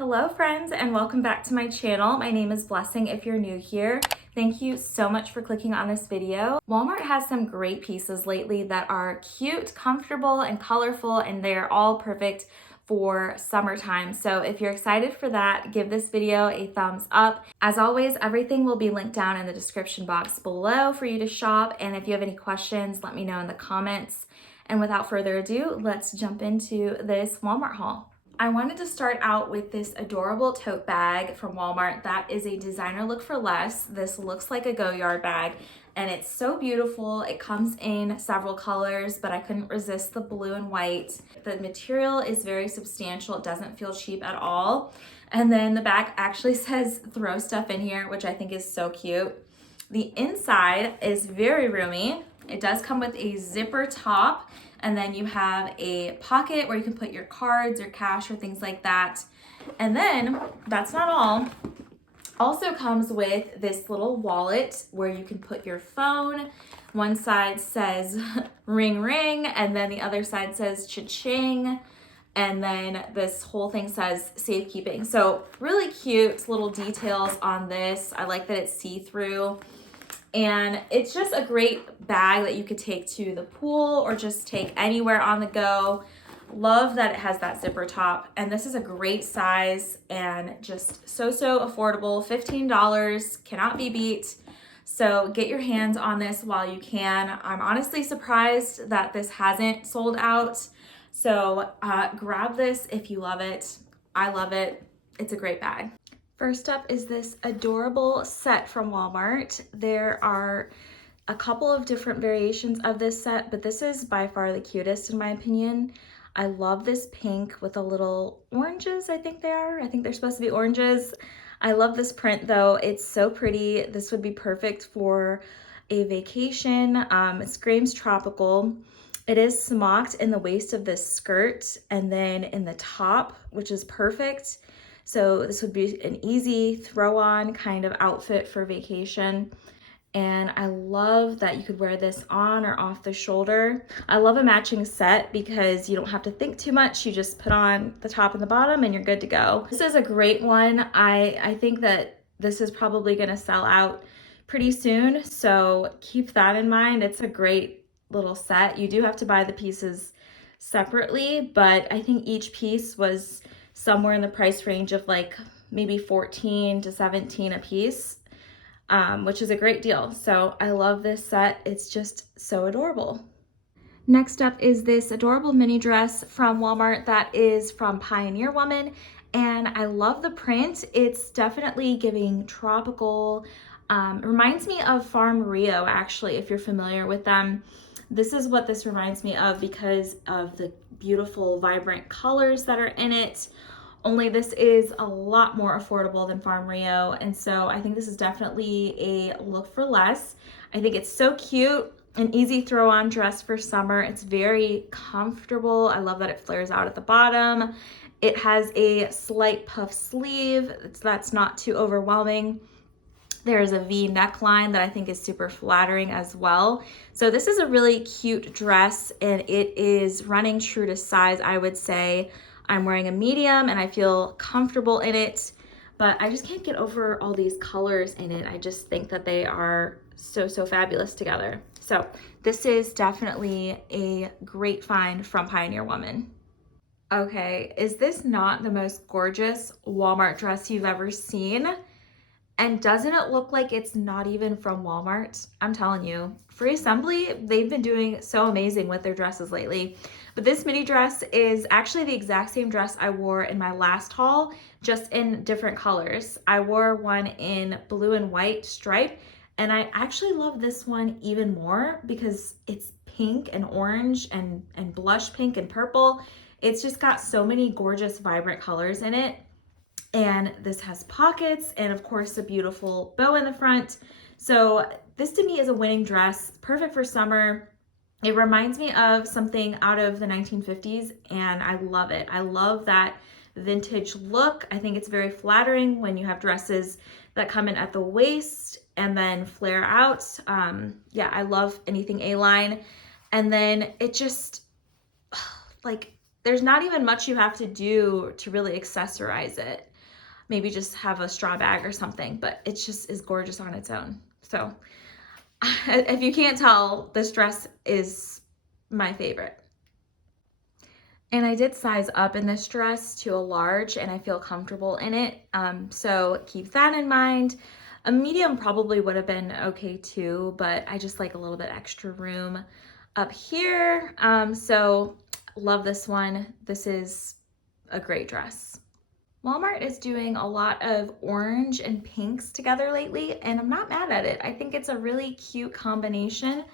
Hello friends and welcome back to my channel. My name is Blessing if you're new here. Thank you so much for clicking on this video. Walmart has some great pieces lately that are cute, comfortable, and colorful, and they're all perfect for summertime. So if you're excited for that, give this video a thumbs up. As always, everything will be linked down in the description box below for you to shop. And if you have any questions, let me know in the comments. And without further ado, let's jump into this Walmart haul. I wanted to start out with this adorable tote bag from Walmart that is a designer look for less. This looks like a go yard bag and it's so beautiful. It comes in several colors, but I couldn't resist the blue and white. The material is very substantial. It doesn't feel cheap at all. And then the bag actually says throw stuff in here, which I think is so cute. The inside is very roomy. It does come with a zipper top, and then you have a pocket where you can put your cards or cash or things like that. And then that's not all. Also comes with this little wallet where you can put your phone. One side says ring ring, and then the other side says cha-ching. And then this whole thing says safekeeping. So really cute little details on this. I like that it's see-through. And it's just a great bag that you could take to the pool or just take anywhere on the go. Love that it has that zipper top. And this is a great size and just so affordable. $15 cannot be beat. So get your hands on this while you can. I'm honestly surprised that this hasn't sold out. So grab this if you love it. I love it. It's a great bag. First up is this adorable set from Walmart. There are a couple of different variations of this set, but this is by far the cutest in my opinion. I love this pink with the little oranges, I think they are. I think they're supposed to be oranges. I love this print though. It's so pretty. This would be perfect for a vacation. It screams tropical. It is smocked in the waist of this skirt and then in the top, which is perfect. So this would be an easy throw on kind of outfit for vacation. And I love that you could wear this on or off the shoulder. I love a matching set because you don't have to think too much. You just put on the top and the bottom and you're good to go. This is a great one. I think that this is probably gonna sell out pretty soon. So keep that in mind. It's a great little set. You do have to buy the pieces separately, but I think each piece was somewhere in the price range of like maybe 14 to 17 a piece, which is a great deal. So I love this set. It's just so adorable. Next up is this adorable mini dress from Walmart that is from Pioneer Woman. And I love the print. It's definitely giving tropical. It reminds me of Farm Rio, actually, if you're familiar with them. This is what this reminds me of because of the beautiful, vibrant colors that are in it. Only this is a lot more affordable than Farm Rio. And so I think this is definitely a look for less. I think it's so cute, an easy throw on dress for summer. It's very comfortable. I love that it flares out at the bottom. It has a slight puff sleeve. That's not too overwhelming. There's a V neckline that I think is super flattering as well. So this is a really cute dress and it is running true to size, I would say. I'm wearing a medium and I feel comfortable in it, but I just can't get over all these colors in it. I just think that they are so fabulous together. So this is definitely a great find from Pioneer Woman. Okay, is this not the most gorgeous Walmart dress you've ever seen? And doesn't it look like it's not even from Walmart? I'm telling you, Free Assembly, they've been doing so amazing with their dresses lately. But this midi dress is actually the exact same dress I wore in my last haul, just in different colors. I wore one in blue and white stripe, and I actually love this one even more because it's pink and orange and blush pink and purple. It's just got so many gorgeous, vibrant colors in it. And this has pockets and of course a beautiful bow in the front. So this to me is a winning dress, perfect for summer. It reminds me of something out of the 1950s and I love it. I love that vintage look. I think it's very flattering when you have dresses that come in at the waist and then flare out. Yeah, I love anything A-line. And then it just, like, there's not even much you have to do to really accessorize it. Maybe just have a straw bag or something, but it just is gorgeous on its own. So if you can't tell, this dress is my favorite. And I did size up in this dress to a large, and I feel comfortable in it. So keep that in mind. A medium probably would have been okay too, but I just like a little bit extra room up here. So love this one. This is a great dress. Walmart is doing a lot of orange and pinks together lately, and I'm not mad at it. I think it's a really cute combination.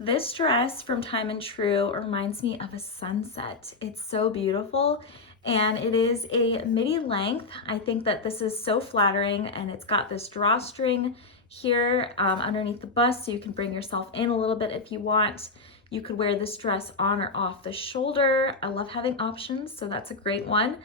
This dress from Time and True reminds me of a sunset. It's so beautiful, and it is a midi length. I think that this is so flattering, and it's got this drawstring here underneath the bust, so you can bring yourself in a little bit if you want. You could wear this dress on or off the shoulder. I love having options, so that's a great one.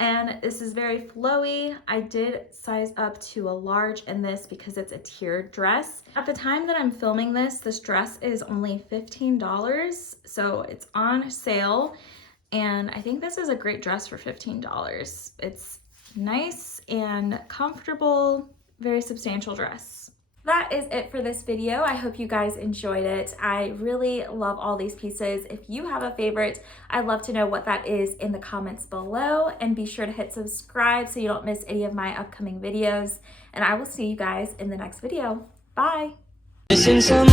And this is very flowy. I did size up to a large in this because it's a tiered dress. At the time that I'm filming this, this dress is only $15, so it's on sale. And I think this is a great dress for $15. It's nice and comfortable, very substantial dress. That is it for this video. I hope you guys enjoyed it. I really love all these pieces. If you have a favorite, I'd love to know what that is in the comments below, and be sure to hit subscribe so you don't miss any of my upcoming videos. And I will see you guys in the next video. Bye. Missing someone.